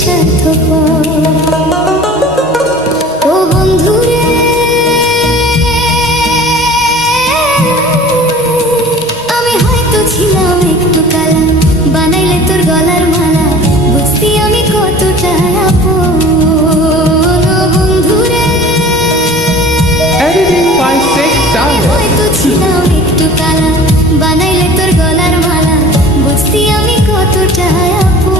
স্বার্থপর। ও বন্ধুরে আমি হয়তো ছিলাম একটু কালা, বানাইলে তোর গলার মালা, বুঝতি আমি কতটা আপন। ও বন্ধুরে হয়তো ছিলাম একটু কালা, বানাইলে তোর গলার মালা, বুঝতি আমি কতটা আপন।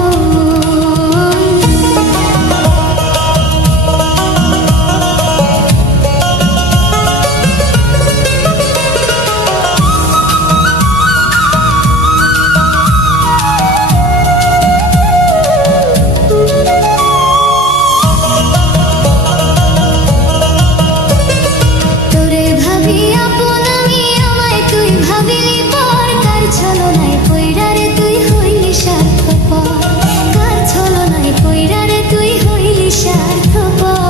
তোরে ভাবি আপন আমি, আমায় তুই ভাবিলি পর, কার ছলনায় পইড়া রে তুই হইলি স্বার্থপর, কার ছলনায় পইড়া রে তুই হইলি স্বার্থপর।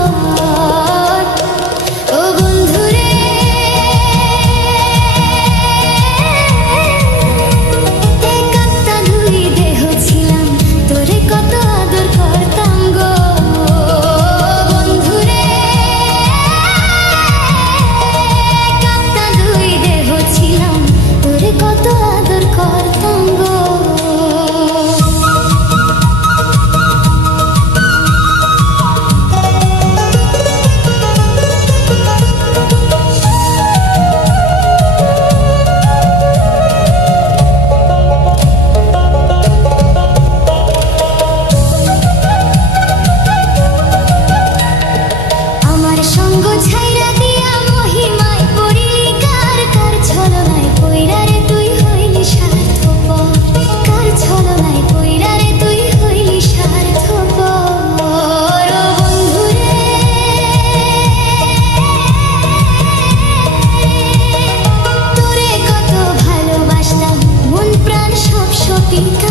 ও বন্ধুরে এক আত্মা দুই দেহ ছিলাম, তোরে কত আদর করতাম গো। বন্ধুরে এক আত্মা দুই দেহ ছিলাম, তোরে কত আদর করতাম গো। আমার সঙ্গ ছাইরা দিয়া মহিমায় পড়িলি কার, কার ছলনায় পইড়া রে তুই হইলি স্বার্থপর, কার ছলনায় পইড়া রে তুই হইলি স্বার্থপর। ও বন্ধুরে তোরে কত ভালোবাসতাম, মন প্রাণ সব সপিকা